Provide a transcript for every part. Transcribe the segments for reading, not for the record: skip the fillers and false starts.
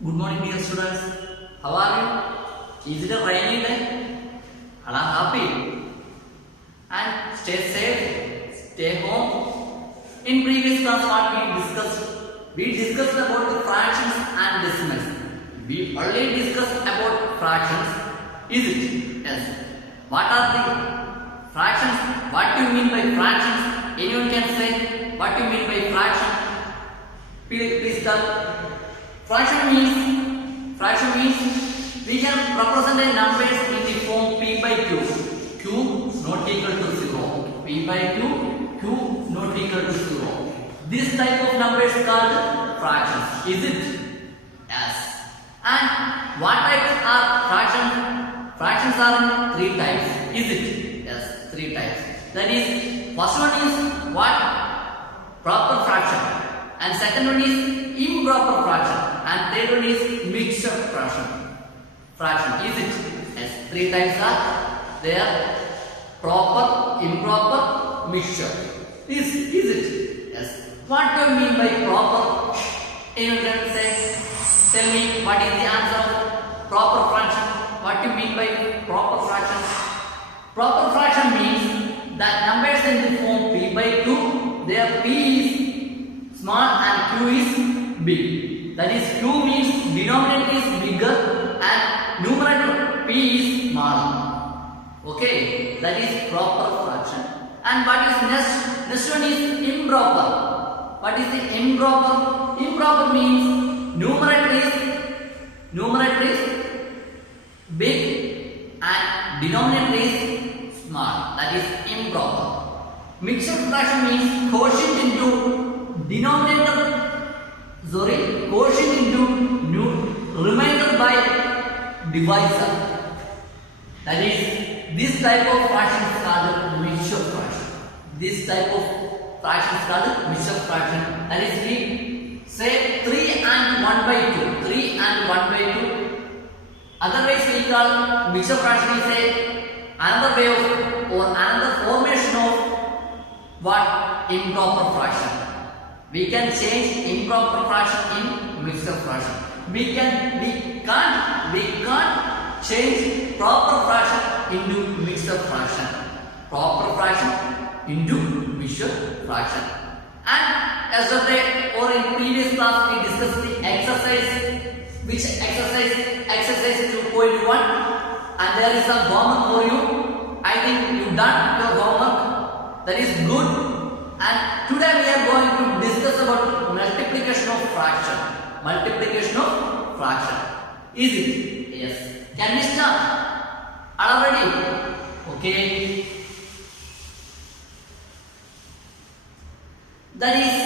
Good morning, dear students. How are you? Is it a rainy day? Are you happy? And stay safe, stay home. In previous class, what we discussed? We discussed about the fractions and decimals. We already discussed about fractions. Is it? Yes. What are the fractions? What do you mean by fractions? Anyone can say what do you mean by fraction? Please tell. Fraction means we can represent a numbers in the form p by q. Q not equal to 0. P by q, q not equal to 0. This type of number is called fractions. Is it? Yes. And what types are fractions? Fractions are in three types. Is it? Yes, three types. That is, first one is what? Proper fraction. And second one is improper fraction. And third one is mixed fraction. Is it? Yes, three types are there. Proper, improper, mixture. Is it? Yes. What do you mean by proper? Anyone can say? Tell me what is the answer of proper fraction? What do you mean by proper fraction? Proper fraction means that numbers in the form p by 2, their p is small and q is big. That is, q means denominator is bigger and numerator p is small. Okay, that is proper fraction. And what is next? Next one is improper. What is the improper? Improper means numerator is big and denominator is small. That is improper. Mixed fraction means quotient into quotient into remainder by divisor. That is, this type of fraction is called mixture fraction. This type of fraction is called mixture fraction. That is, we say 3 and 1 by 2. 3 and 1 by 2. Otherwise, we call mixture fraction is another way of or another formation of what? Improper fraction. We can change improper fraction in mixture fraction. We can't change proper fraction into mixture fraction. Proper fraction into mixture fraction. And yesterday or in previous class we discussed the exercise. Which exercise? Exercise 2.1. And there is some homework for you. I think you done your homework. That is good. And today we are going to discuss about multiplication of fraction. Multiplication of fraction. Is it? Yes. Can we start? Are you ready? Okay. That is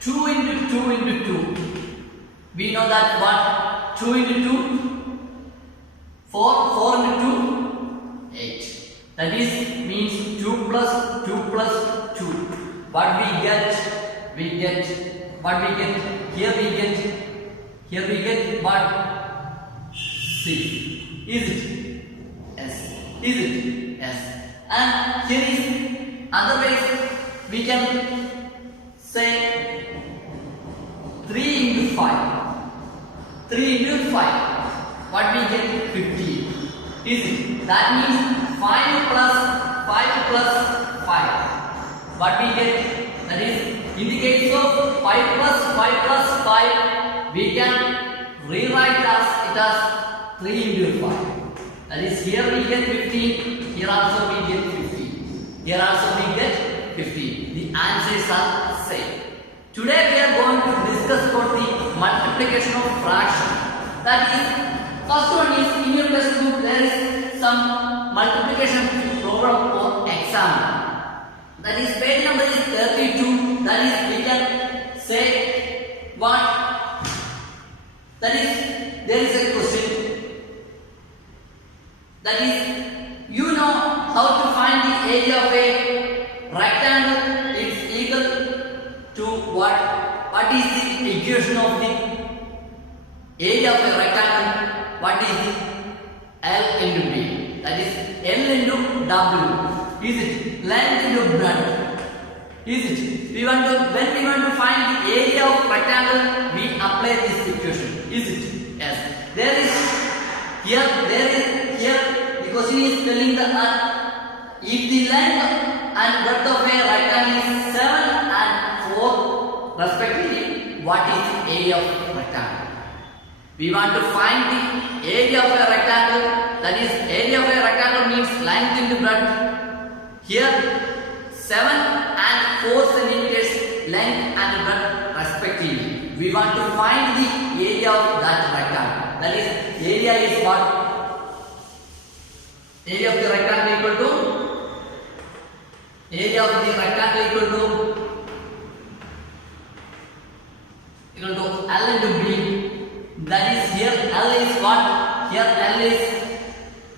2 into 2 into 2. We know that what? 2 into 2? 4 into 2? 8. That is means 2 plus 2 plus 2. What we get? What we get? Here we get what? 6. Is it? Yes. Is it? Yes. And here is other ways we can say 3 into 5. 3 into 5. What we get? 15. Is it? That means 5 plus 5. What we get? That is, in the case of 5 plus 5, we can rewrite it as 3 into 5. That is, here we get 15, here also we get 15. Here also we get 15. The answers are same. Today we are going to discuss about the multiplication of fraction. That is, first one is in your textbook there is some multiplication program or exam. That is, page number is 32. That is, we can say what? That is, there is a question. That is, you know how to find the area of a rectangle. It's equal to what? What is the equation of the area of a rectangle? What is it? L into B. That is L into W. Is it? Length into breadth. Is it? When we want to find the area of rectangle, we apply this equation. Is it? Yes. There is here. The question is telling the if the length and breadth of a rectangle is 7 and 4 respectively, what is the area of rectangle? We want to find the area of a rectangle. That is, area of a rectangle means length into breadth. Here 7 and 4 centimeters length and breadth respectively. We want to find the area of that rectangle. That is, area is what? Area of the rectangle equal to L into B. That is, here L is what? Here L is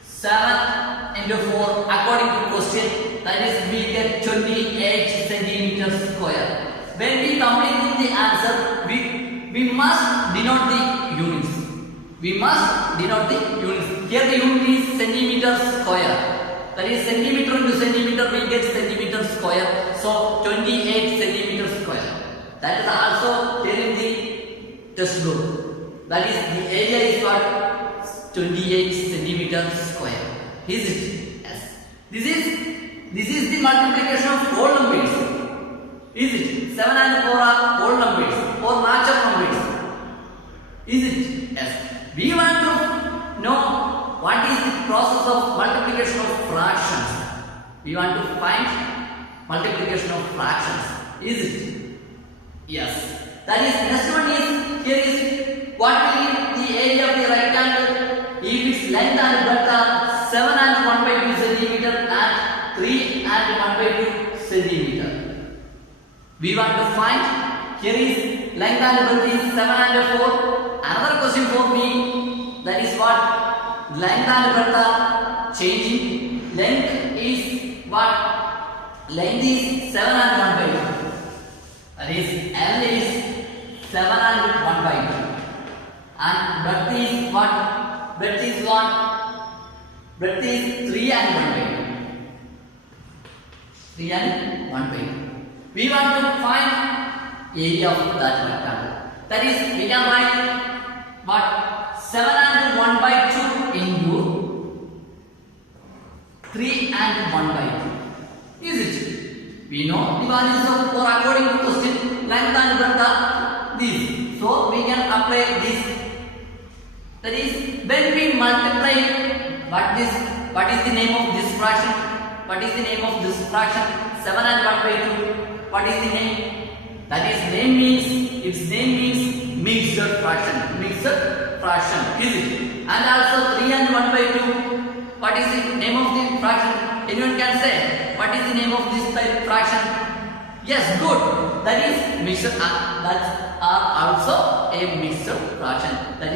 7 into 4 according to question. That is, we get 28 centimeters square. When we complete the answer, we must denote the units. Here the unit is centimeter square. That is, centimeter into centimeter, we get centimeter square. So 28 centimeter square. That is also there in the test book. That is, the area is what? 28 centimeter square. Is it? Yes. This is the multiplication of whole numbers. Is it? 7 and 4 are whole numbers or natural numbers. Is it? Yes. We want to know what is the process of multiplication of fractions. We want to find multiplication of fractions. Is it? Yes. That is, next one is, here is what will be the area of the rectangle if its length and breadth are 7 and 1/2 centimeter and 3 and 1/2 centimeter. We want to find, here is length and breadth is 7 and 4. Another question for me, that is what? Length and breadth are changing. Length is what? Length is 7 and 1/2. That is, L is 7 and 1/2. And breadth is what? Breadth is 3 and 1/2. 3 and 1/2. We want to find area of that rectangle. That is, we can write what? 7 and 1/2 into 3 and 1/2. Is it? We know the values of 4 according to question. Length and breadth are these. So we can apply this. That is, when we multiply, what is the name of this fraction? 7 and 1/2. What is the name? That is, its name means mixed fraction. Is it? And also 3 and 1/2. What is the name of the fraction? Anyone can say what is the name of this type fraction? Yes, good. That is mixed. That are also a mixed fraction. That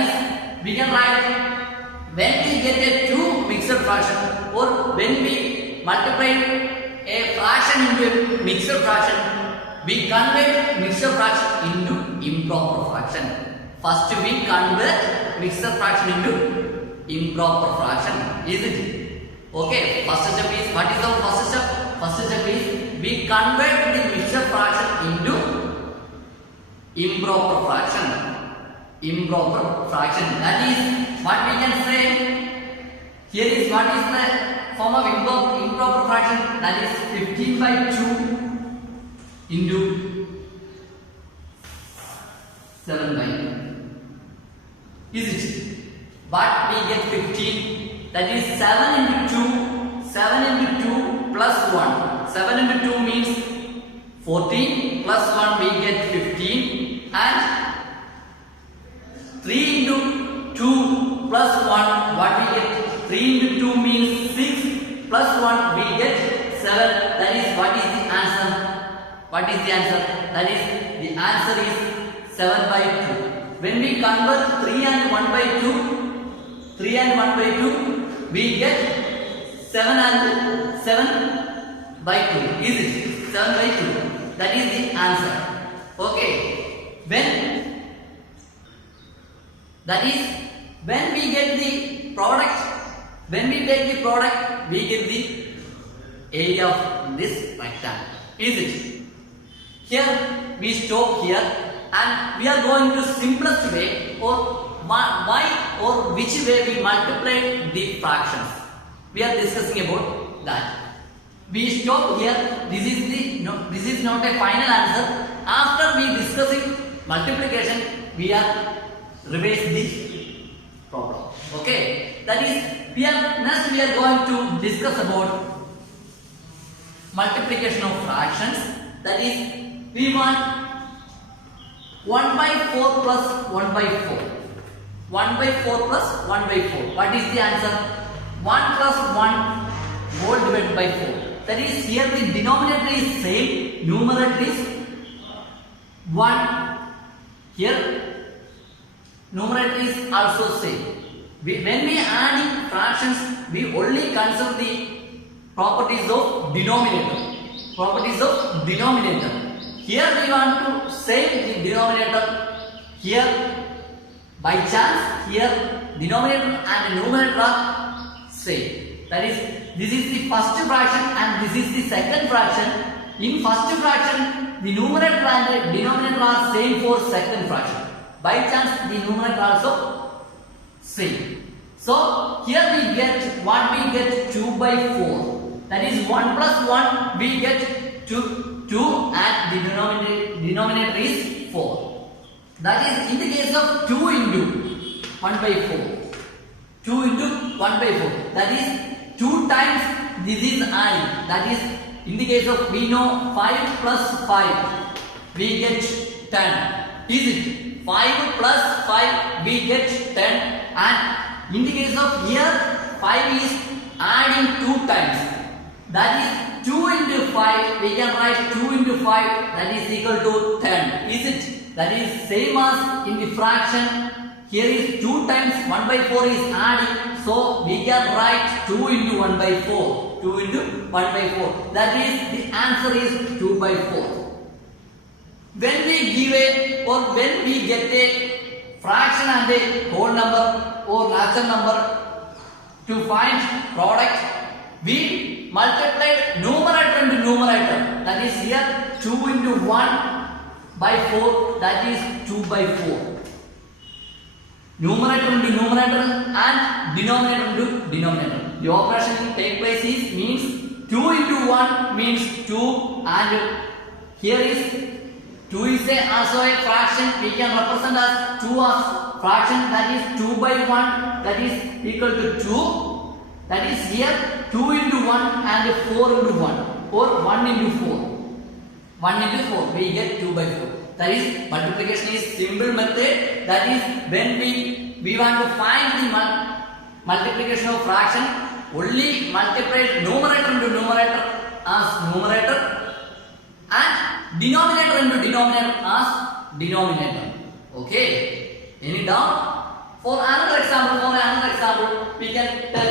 is, we can write, when we get a two mixed fraction, or when we multiply a fraction into a mixed fraction, we convert mixed fraction into improper fraction. First we convert mixed fraction into improper fraction. Is it? Okay. First step is, what is the first step? First step is, we convert the mixed fraction into improper fraction. That is what we can say. Here is what is the form of improper fraction. That is 15/2 into 7/2. Is it? But we get 15. That is 7 into 2. 7 into 2 plus 1. 7 into 2 means 14 plus 1 we get 15, and 3 into 2 plus 1 what we get? 3 into 2 means 6 plus 1 we get 7. That is, what is the answer? That is, the answer is 7/2. When we convert 3 and 1/2, we get 7/2. Is it? 7/2. That is the answer. Okay. When we get the product, we get the area of this rectangle. Is it? here we stop here and we are going to simplest way or why or which way we multiply the fractions. We are discussing about that. We stop here. This is not a final answer. After we discussing multiplication, we are revise the problem. Okay. That is next we are going to discuss about multiplication of fractions. That is we want 1 by 4 plus 1 by 4. 1 by 4 plus 1 by 4. What is the answer? 1 plus 1 whole divided by 4. That is here the denominator is same, numerator is 1. Here numerator is also same. When we add fractions, we only consider the properties of denominator. Properties of denominator. Here we want to save the denominator. Here by chance here denominator and numerator are same. That is this is the first fraction and this is the second fraction. In first fraction the numerator and the denominator are same for second fraction. By chance the numerator also same. So here we get what we get 2 by 4. That is 1 plus 1 we get 2 and the denominator is 4. That is in the case of 2 into 1 by 4. 2 into 1 by 4. That is 2 times this is I. That is in the case of we know 5 plus 5 we get 10. Is it 5 plus 5 we get 10 and in the case of here 5 is adding 2 times. That is 2 into 5 we can write 2 into 5 that is equal to 10. Is it? That is same as in the fraction. Here is 2 times 1 by 4 is adding. So we can write 2 into 1 by 4. 2 into 1 by 4. That is the answer is 2 by 4. When we give a or when we get a fraction and a whole number or natural number to find product, we multiply numerator into numerator. That is here 2 into 1 by 4. That is 2 by 4. Numerator into numerator and denominator into denominator. The operation take place is means 2 into 1 means 2 and here is 2 is also a fraction. We can represent as 2 as fraction. That is 2 by 1 that is equal to 2. That is here 2 into 1 and 4 into 1 or 1 into 4. 1 into 4 we get 2 by 4. That is multiplication is simple method. That is when we want to find the multiplication of fraction, only multiply numerator into numerator as numerator and denominator into denominator as denominator. Okay. Any doubt? For another example, we can tell.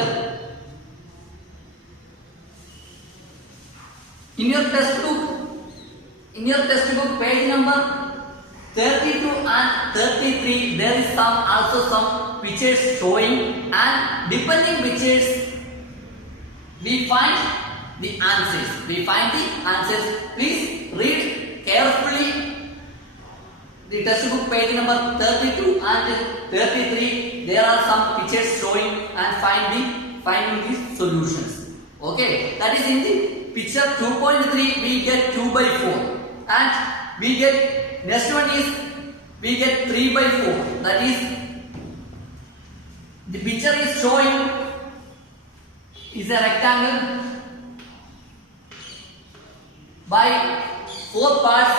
In your textbook, page number 32 and 33, there is also some pictures showing, and depending pictures, we find the answers. Please read carefully the textbook page number 32 and 33. There are some pictures showing and finding the solutions. Okay, that is in the picture 2.3 we get 2 by 4 and we get next one is we get 3 by 4. That is the picture is showing is a rectangle by 4 parts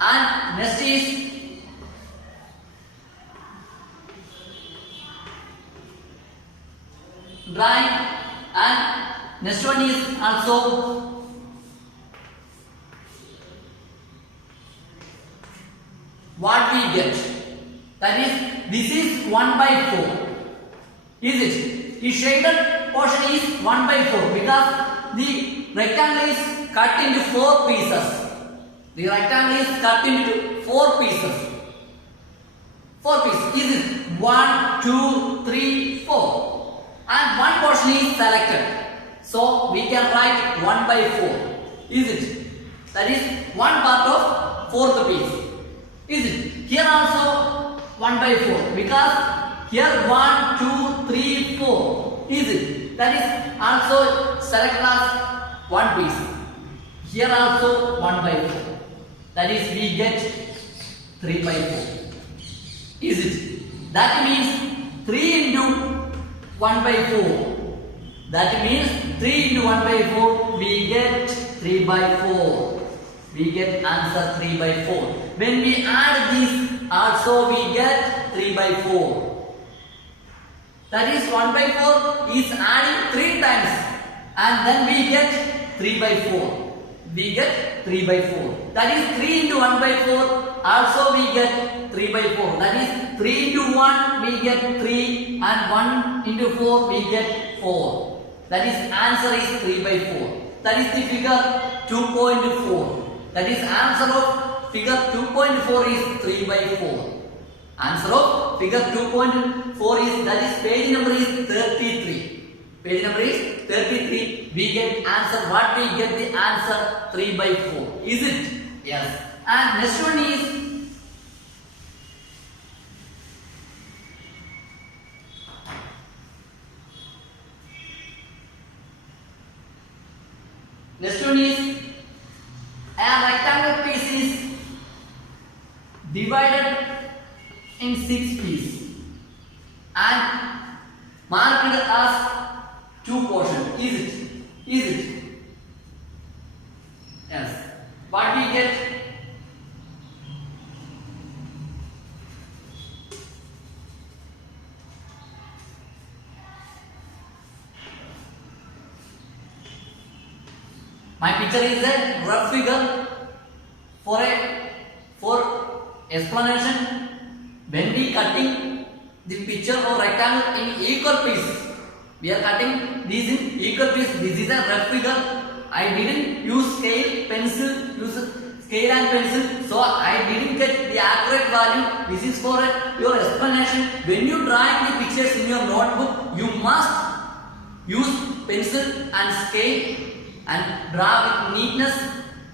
and next is drawing and next one is also what we get. That is this is 1 by 4. Is it? The shaded portion is 1 by 4 because the rectangle is cut into 4 pieces. The rectangle is cut into 4 pieces. 4 pieces. Is it 1, 2, 3, 4? And one portion is selected. So we can write 1 by 4. Is it? That is one part of fourth piece. Is it? Here also 1 by 4 because here 1, 2, 3, 4. Is it? That is also select as 1 piece. Here also 1 by 4. That is we get 3 by 4. Is it? That means 3 into 1 by 4. That means 3 into 1 by 4 we get 3 by 4. We get answer 3 by 4. When we add this also we get 3 by 4. That is 1 by 4 is adding 3 times and then we get 3 by 4. We get 3 by 4. That is 3 into 1 by 4 also we get 3 by 4. That is 3 into 1 we get 3 and 1 into 4 we get 4. That is answer is 3 by 4. That is the figure 2.4. That is answer of figure 2.4 is 3 by 4. Answer of figure 2.4 is, that is page number is 33. Page number is 33. We get answer, what we get the answer 3 by 4. Is it? Yes. And next one is a rectangle piece is divided in 6 pieces and marked as 2 portions. Is it? Is it? Yes. What we get? My picture is a rough figure for explanation. When we cutting the picture or rectangle in equal pieces, we are cutting these in equal pieces. This is a rough figure. I didn't use scale, pencil, scale and pencil, so I didn't get the accurate value. This is for your explanation. When you drawing the pictures in your notebook, you must use pencil and scale and draw with neatness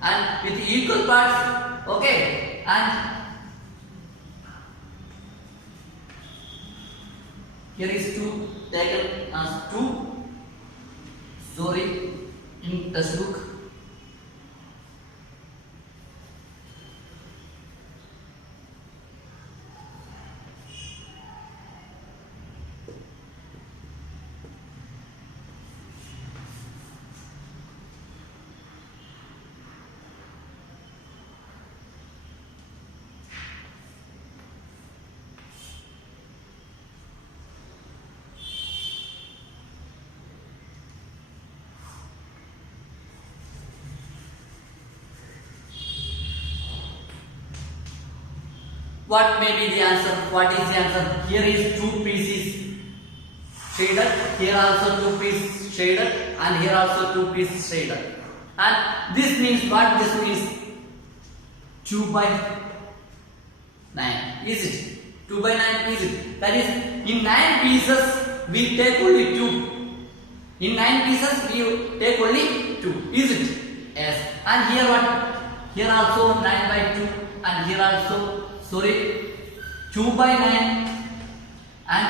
and with equal parts. Okay, and here is 2 taken as 2. Sorry, in textbook. What may be the answer? What is the answer? Here is 2 pieces shaded. Here also 2 pieces shaded, and here also 2 pieces shaded. And this means what? This means 2 by 9. Is it? 2 by 9 is it? That is, in 9 pieces we take only 2. In 9 pieces we take only 2. Is it? Yes. And here what? Here also 9 by 2, and here also 2 by 9 and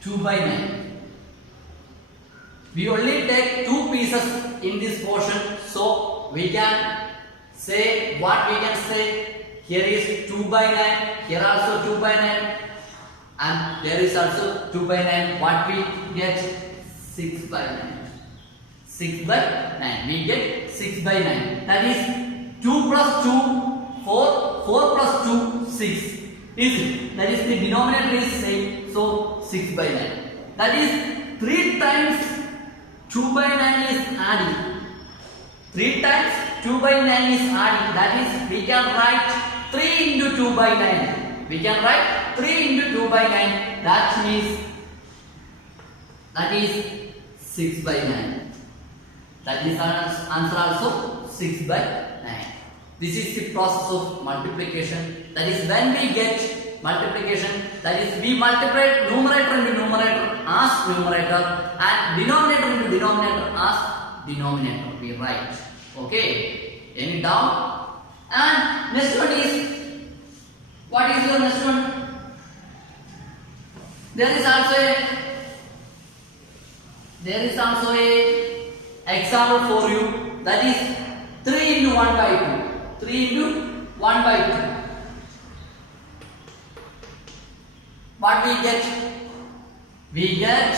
2 by 9. We only take 2 pieces in this portion, so we can say what we can say. Here is 2 by 9, here also 2 by 9, and there is also 2 by 9. What we get? 6 by 9. 6 by 9. We get 6 by 9. That is 2 plus 2, 4. 4 plus 2, 6. Is it? That is the denominator is same. So 6 by 9. That is 3 times 2 by 9 is adding. 3 times 2 by 9 is adding. That is, we can write 3 into 2 by 9. We can write 3 into 2 by 9. That means that is 6 by 9. That is our answer also 6 by 9. This is the process of multiplication. That is, when we get multiplication, that is, we multiply numerator into numerator as numerator and denominator into denominator as denominator. We write. Okay. Any doubt? And next one is, what is your next one? There is also a example for you, that is 3 into 1 by 2. 3 into 1 by 2. What we get? We get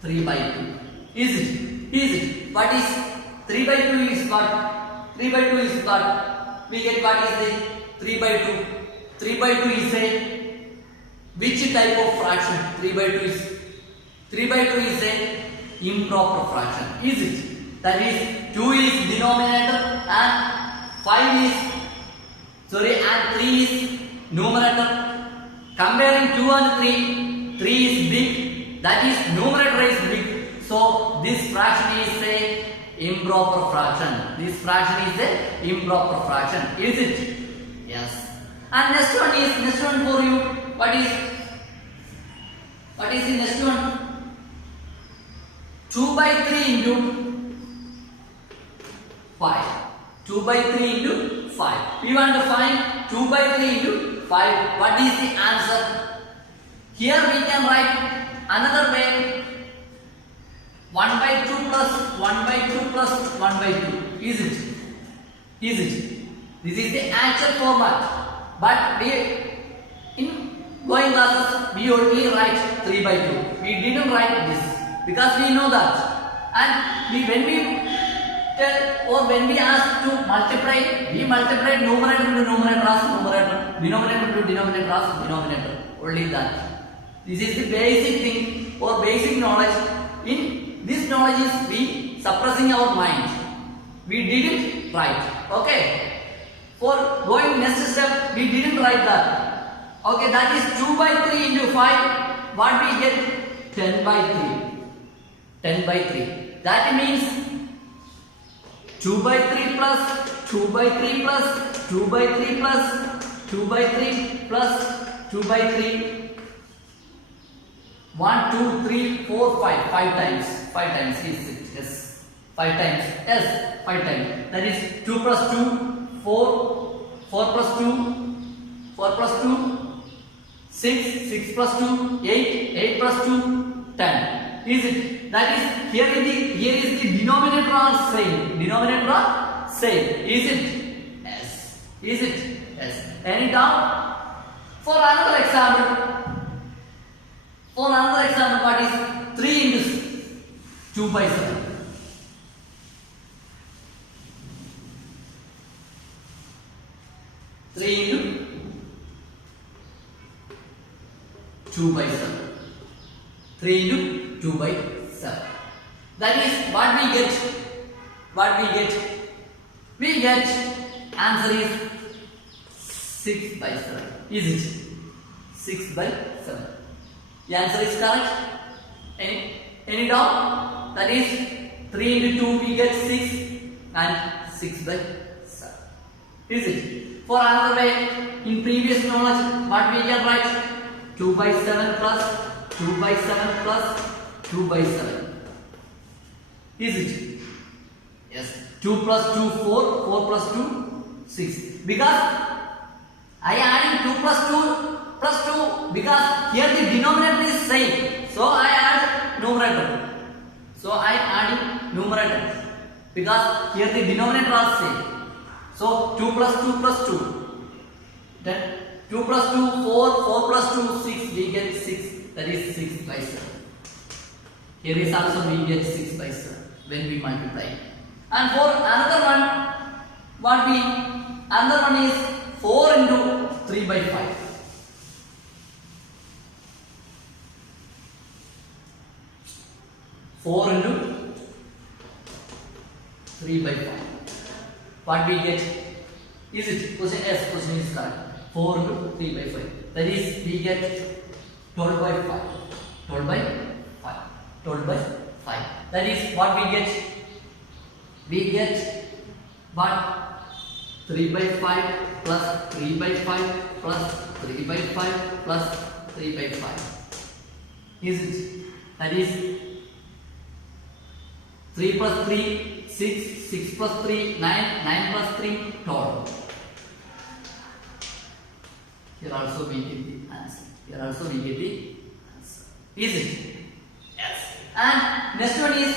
3 by 2. Is it? What is 3 by 2 is what? 3 by 2 is what? We get what is the 3 by 2? 3 by 2 is a which type of fraction? 3 by 2 is a improper fraction. Is it? That is 2 is denominator and 3 is numerator. Comparing 2 and 3 is big. That is numerator is big. So this fraction is a improper fraction. This fraction is a improper fraction. Is it? Yes. And next one for you. What is the next one? 2 by 3 into 5. 2 by 3 into 5. We want to find 2 by 3 into 5. What is the answer? Here we can write another way. 1 by 2 plus 1 by 2 plus 1 by 2. Is it? This is the actual format. But in going classes, we only write 3 by 2. We didn't write this because we know that. And when we tell or when we ask to multiply, we multiply numerator into numerator as numerator, denominator into denominator as denominator. Only that. This is the basic thing or basic knowledge. In this knowledge is we suppressing our mind. We didn't write. Okay. For going next step, we didn't write that. Okay, that is 2 by 3 into 5. What we get? 10 by 3. 10 by 3. That means 2 by 3 plus 2 by 3 plus 2 by 3 plus 2 by 3 plus 2 by 3. 1, 2, 3, 4, 5. 5 times. 5 times is it? Yes. 5 times. Yes. 5 times. That is 2 plus 2. 4 plus 2, 4 plus 2, 6 plus 2, 8 plus 2, 10. Is it? That is, here is the denominator are same. Denominator are same. Is it? Yes. Is it? Yes. Any doubt? For another example, what is 3 into 2 by 7? 3 into 2 by 7. 3 into 2 by 7. That is what we get. We get answer is 6 by 7. Is it? 6 by 7. The answer is correct. Any doubt? That is 3 into 2 we get 6 and 6 by 7. Is it? For another way, in previous knowledge, what we can write? 2 by 7 plus 2 by 7 plus 2 by 7. Is it? Yes. 2 plus 2, 4. 4 plus 2, 6. Because I adding 2 plus 2 because here the denominator is same. So I add numerator. So I adding numerator because here the denominator are same. So 2 plus 2 plus 2. Then 2 plus 2, 4 plus 2, 6. We get 6. That is 6 by 7. Here is also we get 6 by 7 when we multiply. And for another one, another one is 4 into 3 by 5. 4 into 3 by 5. What we get? Is it? Question S. Question is correct. 4 into 3 by 5. That is, we get 12 by 5. 12 by 5. 12 by 5. That is what we get. We get what? 3 by 5 plus 3 by 5 plus 3 by 5 plus 3 by 5. Is it? That is 3 plus 3, 6, 6 plus 3, 9, 9 plus 3, 12. Here also we get the answer. Here also we get the answer. Is it? Yes. And next one is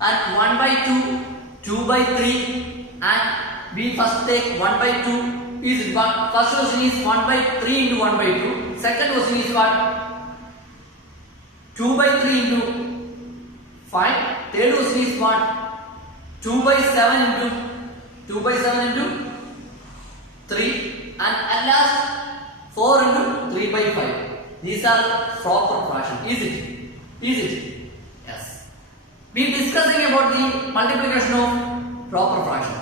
at 1 by 2, 2 by 3, and we first take 1 by 2 is what? First question is 1 by 3 into 1 by 2. Second question is what? 2 by 3 into 5. Third question is what? 2 by 7 into 2 by 7 into 3, and at last 4 into 3 by 5. These are proper fraction. Is it? Is it? Yes. We are discussing about the multiplication of proper fraction.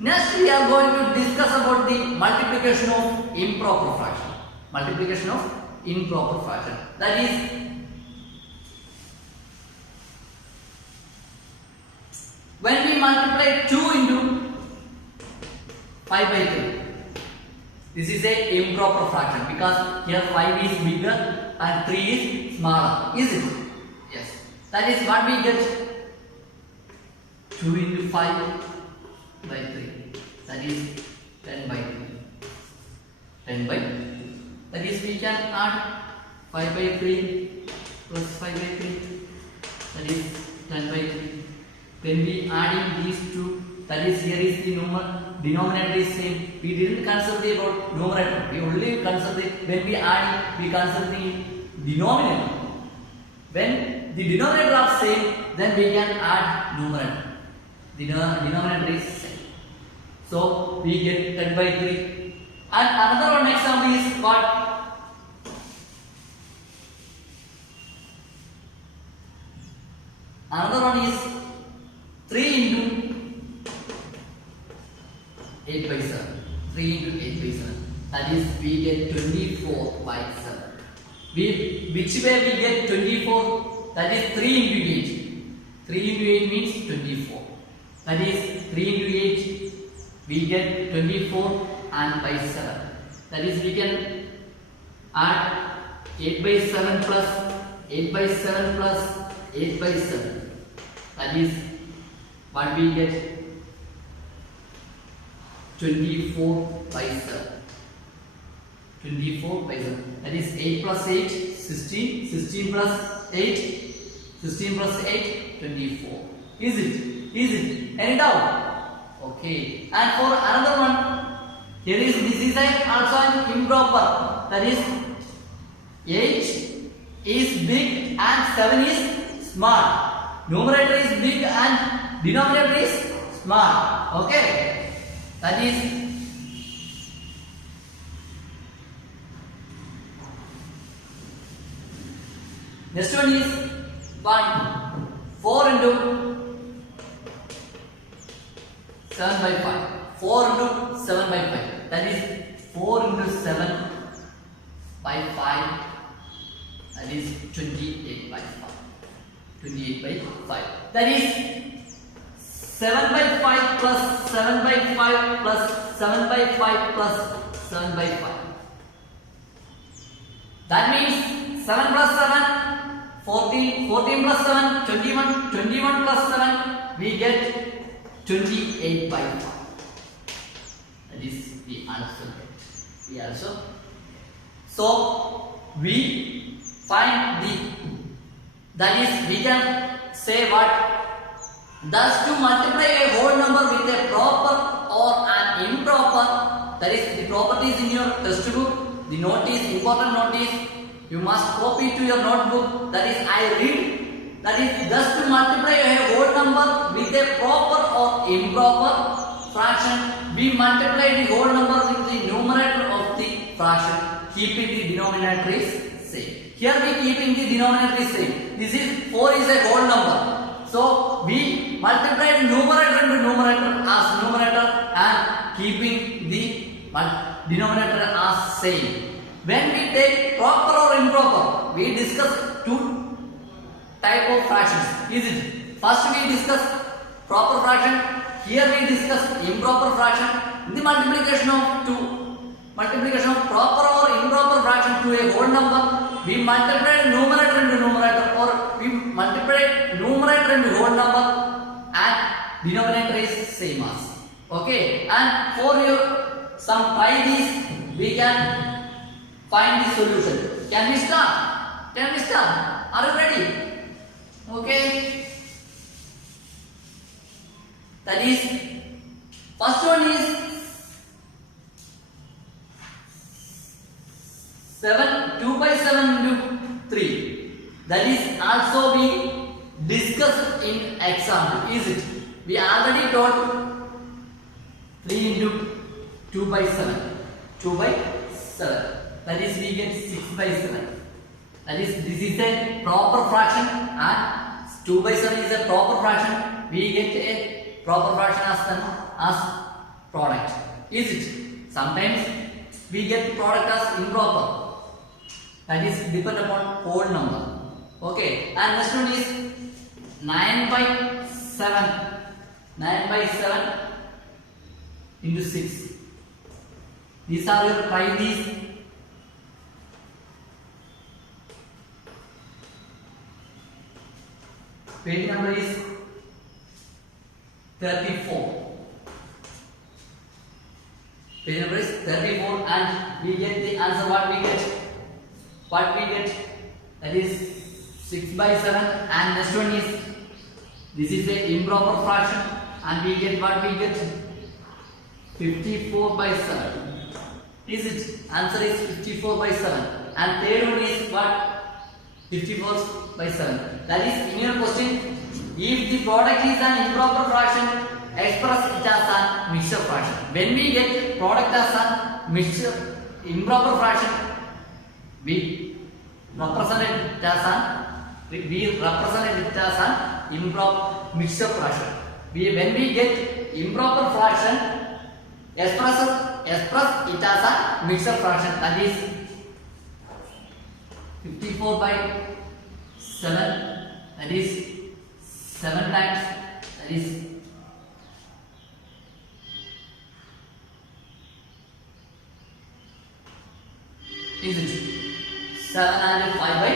Next we are going to discuss about the multiplication of improper fraction. Multiplication of improper fraction. That is when we multiply 2 into 5 by 3. This is a improper fraction because here 5 is bigger and 3 is smaller. Is it? Yes. That is what we get. 2 into 5 by 3. That is 10 by 3. 10 by 3. That is we can add 5 by 3 plus 5 by 3. That is 10 by 3. When we adding these two, that is here is the denominator is same. We didn't consider the about numerator. We only consider the when we add we consider the denominator. When the denominator are same, then we can add numerator. The denominator is same. So we get 10 by 3. And another one example is what? Another one is 3 into 8 by 7. 3 into 8 by 7. That is we get 24 by 7. Which way we get 24? That is 3 into 8. 3 into 8 means 24. That is 3 into 8 we get 24 and by 7. That is we can add 8 by 7 plus 8 by 7 plus 8 by 7. That is what we get 24 by 7. 24 by 7. That is 8 plus 8, 16. 16 plus 8, 16 plus 8, 24. Is it? Is it? Any doubt? Okay. And for another one, here is this is also an improper. That is 8 is big and 7 is small. Numerator is big and denominator is small. Okay. That is next one is 4 into 7 by 5. 4 into 7 by 5. That is 4 into 7 by 5. That is 28 by 5. 28 by 5. That is 7 by 5 plus 7 by 5 plus 7 by 5 plus 7 by 5. That means 7 plus 7, 14, 14 plus 7, 21, 21 plus 7, we get 28 by 5. That is the answer. We also. So we find the, that is we can say what? Thus to multiply a whole number with a proper or an improper, that is the properties in your textbook, the notice, important notice, you must copy to your notebook, that is I read, that is thus to multiply a whole number with a proper or improper fraction, we multiply the whole number with the numerator of the fraction, keeping the denominator is same. Here we keeping the denominator is same. This is 4 is a whole number. So we multiply numerator into numerator as numerator and keeping the denominator as same. When we take proper or improper, we discuss two type of fractions. Is it? First we discuss proper fraction. Here we discuss improper fraction. In the multiplication of proper or improper fraction to a whole number, we multiply numerator into numerator, or we multiply numerator into whole number and denominator is same as. Okay. And for your some try this, we can find the solution. Can we start? Can we start? Are you ready? Okay. That is, first one is 2 by 7 into 3. That is also we discussed in example. Is it? We already taught 3 into 2 by 7. 2 by 7. That is we get 6 by 7. That is, this is a proper fraction and 2 by 7 is a proper fraction. We get a proper fraction as product. Is it? Sometimes we get product as improper. That is depend upon whole number. Okay. And next one is 9 by 7. 9 by 7 into 6. These are your try these. Page number is 34. Page number is 34 and we get the answer what we get. What we get, that is 6 by 7 and next one is, this is a improper fraction and we get what we get, 54 by 7. Is it? Answer is 54 by 7 and third one is what? 54 by 7. That is, in your question, if the product is an improper fraction, express it as a mixture fraction. When we get product as a mixture improper fraction, we represent it as an improper mixture fraction. When we get improper fraction, express it as a mixture fraction. That is 54 by 7. That is 7 times. That is 7 and 5 by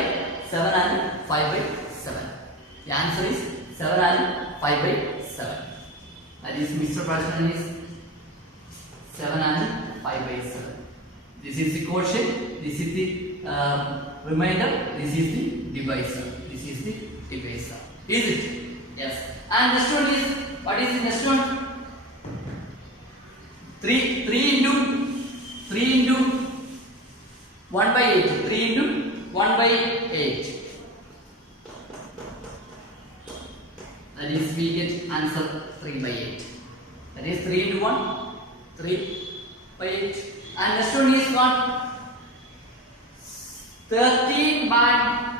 7 and 5 by 7. The answer is 7 and 5 by 7. That is mixture fraction is 7 and 5 by 7. This is the quotient. This is the remainder. This is the divisor. This is the divisor. Is it? Yes. And next one is, what is the next one? 3 into 1 by 8. 3 into 1 by 8. That is, we get answer 3 by 8. That is 3 into 1, 3 by 8. And next one is what? 13 by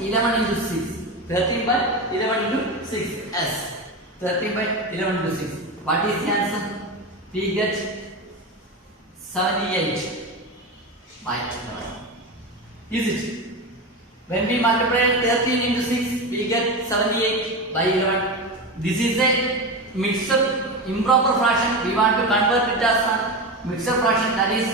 11 into 6. 13 by 11 into 6. Yes. 13 by 11 into 6. What is the answer? We get 78. Right. Is it? When we multiply 13 into 6, we get 78 by 11. This is a mixture improper fraction. We want to convert it as a mixture fraction. That is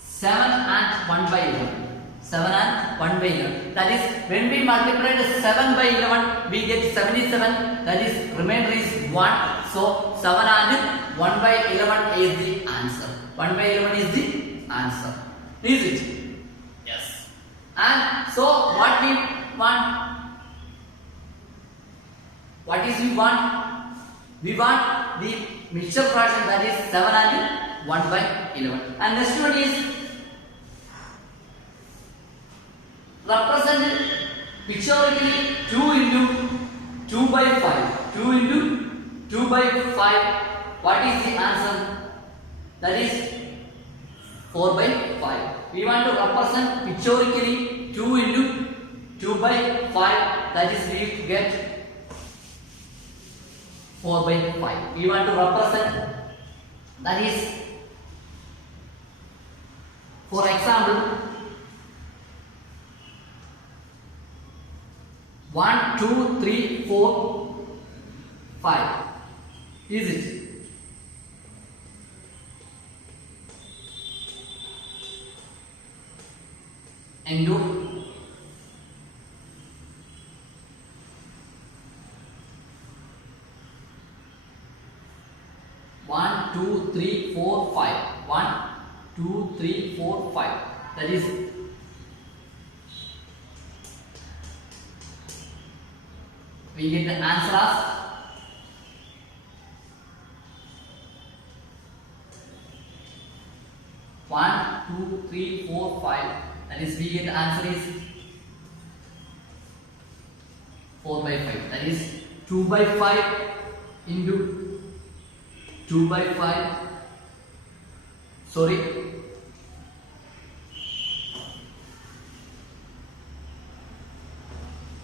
7 and 1 by 11. 7 and 1 by 11. That is, when we multiply 7 by 11, we get 77. That is, remainder is 1. So 7 and 1 by 11 is the answer. 1 by 11 is the answer. Is it? Yes. And so what we want? What is we want? We want the mixture fraction, that is 7 and 1 by 11. And next one is represented pictorially 2 into 2 by 5. 2 into 2 by 5. What is the answer? That is 4 by 5. We want to represent pictorially 2 into 2 by 5. That is, we get 4 by 5. We want to represent, that is, for example, 1, 2, 3, 4, 5. Is it? Into 1, 1, 2, 3, 4, 5. 1, 2, 3, 4, 5. That is we get the answer as 1, 2, 3, 4, 5. That is we get the answer is 4 by 5. That is 2 by 5 into 2 by 5. Sorry.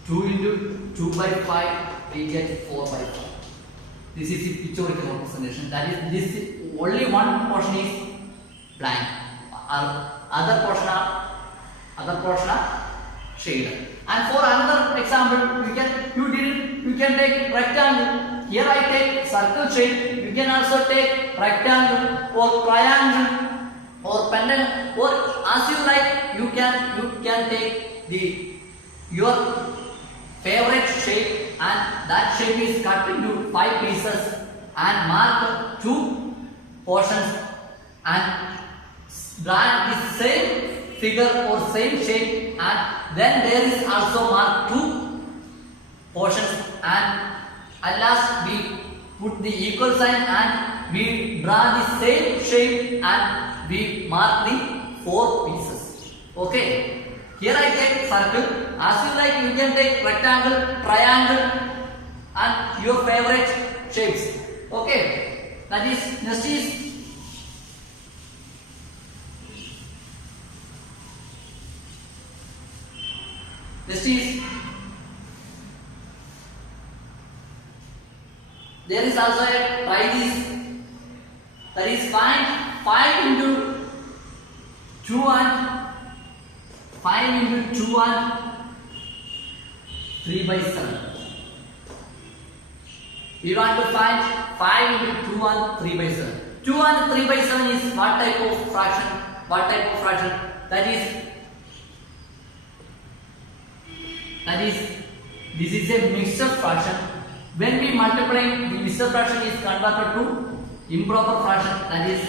2 into 2 by 5, we get 4 by 5. This is the pictorial representation. That is, this only one portion is blank. Other portion are shaded. And for another example, you can take rectangle. Here I take circle shape. You can also take rectangle or triangle or pentagon, or as you like. You can take your favorite shape, and that shape is cut into 5 pieces and mark 2 portions and draw the same figure or same shape, and then there is also mark 2 portions, and at last we put the equal sign and we draw the same shape and we mark the 4 pieces. Okay. Here I take circle. As you like, you can take rectangle, triangle, and your favorite shapes. Okay. That is, next is there is also a try this. That is, find 5 into 2 and 5 into 2 and 3 by 7. We want to find 5 into 2 and 3 by 7. 2 and 3 by 7 is what type of fraction? That is, this is a mixed fraction. When we multiply, the mixed fraction is converted to improper fraction. That is,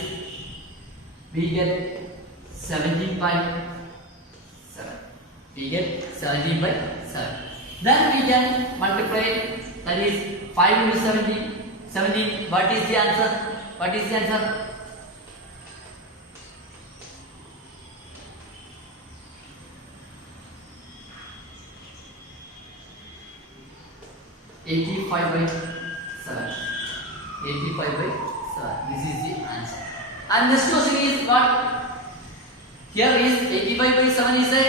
we get 17 by 7. We get 17 by 7. Then we can multiply, that is 5 into 17. What is the answer? 85 by 7. 85 by 7. This is the answer. And next question is what? Here is 85 by 7 is a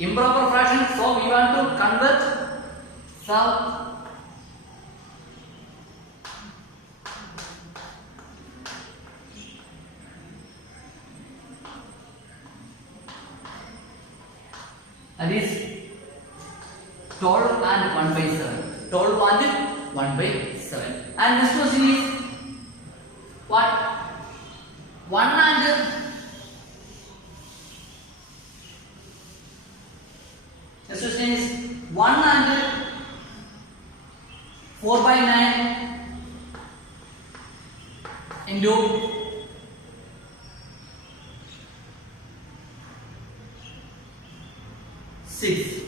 improper fraction. So we want to convert some. That is 12 and 1 by 7. 12 and 1 by 7. And this question is what? 1 and this question is 1 and 4 by 9 into 6.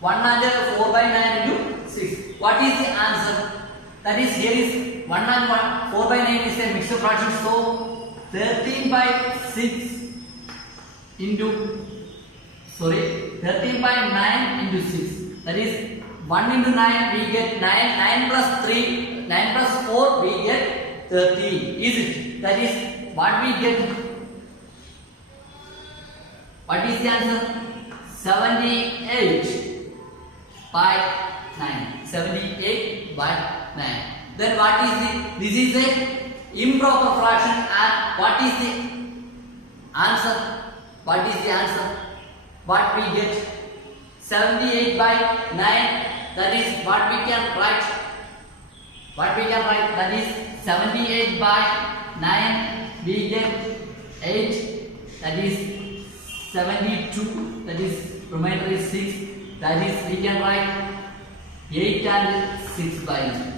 1 and 4 by 9 into 6. What is the answer? That is, here is 1 and 4 by 9 is a mixed fraction. So 13 by 6 into 13 by 9 into 6. That is 1 into 9 we get 9. 9 plus 3, 9 plus 4 we get 13. Is it? That is what we get. What is the answer? 78 by 9. 78 by 9. Then what is the? This is a improper fraction, and what is the answer? What is the answer? What we get? 78 by 9. That is what we can write. That is 78 by 9. We get 8. That is 72. That is remainder is 6. That is we can write 8 and 6 by 9.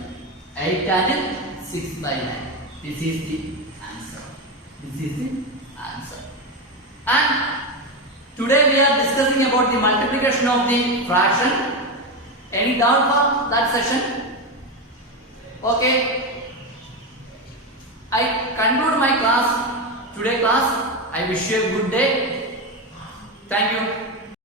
8 and 6 by 9. This is the answer. This is the answer. And today we are discussing about the multiplication of the fraction. Any doubt for that session? Okay. I conclude my class. Today class. I wish you a good day. Thank you.